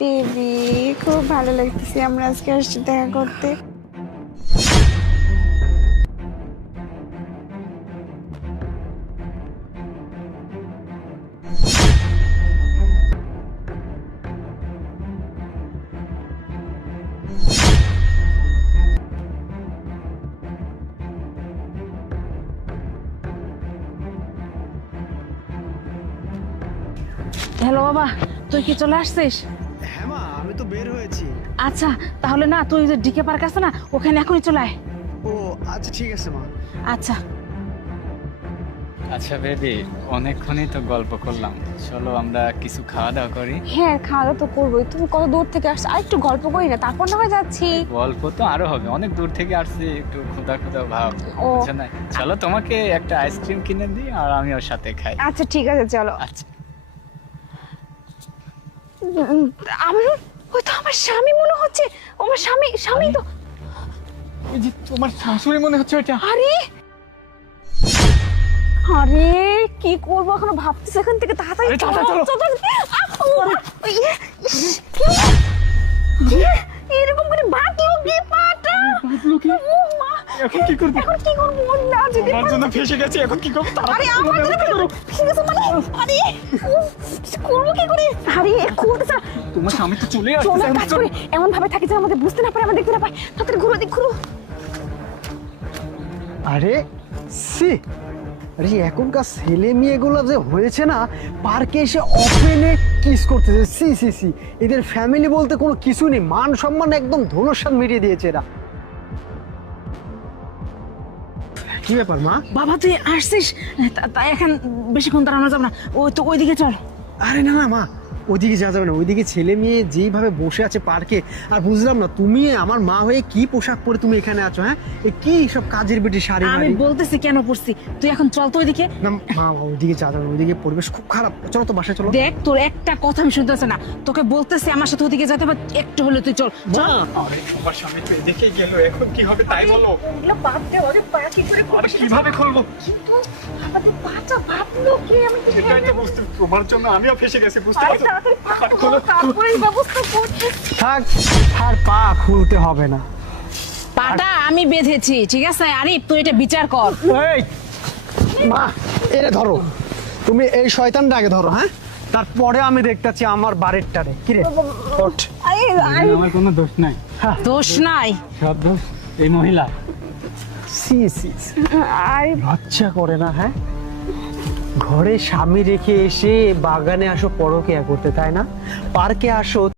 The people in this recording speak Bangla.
বেবি, খুব ভালো লাগতেছে আমরা আজকে আসছি দেখা করতে। হ্যালো বাবা, তুই কি চলে আসছিস? হ্যাঁ মা, আমি তো বের হয়েছি। আচ্ছা তাহলে না, তুই যে ডিকে পার্ক আছে না, ওখানে এখনই চলে আয়। ও আচ্ছা, ঠিক আছে মা। আচ্ছা আচ্ছা বেবি, অনেকক্ষণই তো গল্প করলাম, চলো আমরা কিছু খাওয়া দাওয়া করি। হ্যাঁ, খাওয়া দাওয়া তো করবোই। তুমি কত দূর থেকে আসছো, আর একটু গল্প করি না, তারপর না হয় যাচ্ছি। গল্প তো আরো হবে, অনেক দূর থেকে আসছি, একটু ক্ষুধা ক্ষুধা ভাব। ও। বুঝছো না? চলো তোমাকে একটা আইসক্রিম কিনে দিই আর আমি ওর সাথে খাই। আচ্ছা ঠিক আছে, চলো। আচ্ছা। আমার ওই তো আমার স্বামী মনে হচ্ছে। আমার স্বামী, স্বামী তো। এই যে তোমার শাশুড়ি মনে হচ্ছে এটা। আরে আরে কি করবো এখনো ভাবতেছি, এখান থেকে তাড়াতাড়ি আরে, চলো চলো, চলো। এরকম করে বাটলো কি পাটা। ও মা, এখন কি করবো? এখন কি করবো? ওর না যদি আমার জন্য ফেসে গেছে, এখন কি করবো? আরে আমার জন্য ঠিক আছে মানে আরে করবো কি করে? আরে খুলতেছে না। তোমার স্বামী তো চলে চলো আসছে। কাজ করি, এমন ভাবে থাকি যে আমাদের বুঝতে না পারে, আমরা দেখতে না পাই। তাড়াতাড়ি ঘুরো, দিক ঘুরো। আরে সি, আরে এখনকার ছেলে মেয়েগুলো যে হয়েছে না, পার্কে এসে ওপেনে কিস করতেছে। সি সি সি, এদের ফ্যামিলি বলতে কোনো কিছু নেই, মান সম্মান একদম ধনুষান মিটিয়ে দিয়েছে এরা। কি ব্যাপার মা? বাবা তুই আসছিস, তাই এখন বেশিক্ষণ দাঁড়ানো যাবে না, ওই তো ওইদিকে চল। আরে না না মা, ওইদিকে যাওয়া যাবে না, ওইদিকে ছেলে মেয়ে যেইভাবে বসে আছে পার্কে। আর বুঝলাম না, তুমি আমার মা হয়ে কি পোশাক পরে তুমি এখানে আছো? হ্যাঁ, এ কি সব কাজের বেটি শাড়ি আমি মাড়ি? বলতেছি কেন পড়ছি, তুই এখন চল তো ওইদিকে। না মা, ওইদিকে যাওয়া যাবে না, ওইদিকে পরিবেশ খুব খারাপ। চলো তো বাসায় চলো। দেখ তোর একটা কথা আমি শুনতেছি না, তোকে বলতেছি আমার সাথে ওদিকে যেতে হবে, একটু হলে তুই চল চল। আরে তোমার স্বামী তো এদিকে গেল, এখন কি হবে তাই বলো। ওগুলো বাদ দে, ওরে পা কি করে আর কিভাবে খুলবো? কিন্তু আমাদের পাটা ভাবলো কি আমি তো সেটাই তো বুঝতে, তোমার জন্য আমিও ফেসে গেছি, বুঝতে আরে পারছো? তাড়াতাড়ি পা খোলো, তারপরে এই ব্যবস্থা করতে। থাক, আর পা খুলতে হবে না। পাটা আমি বেঁধেছি, ঠিক আছে? আরিফ তুই এটা বিচার কর। এই মা, এরে ধরো, তুমি এই শয়তানটা আগে ধরো। হ্যাঁ, তারপরে আমি দেখতেছি আমার বাড়িরটারে। কিরে ওঠ। আরে আমার কোনো দোষ নাই, দোষ নাই। সব দোষ এই মহিলা। সি সি সি, আরে লজ্জা করে না? হ্যাঁ, ঘরে স্বামী রেখে এসে বাগানে আসো পরকিয়া করতে, তাই না? পার্কে আসো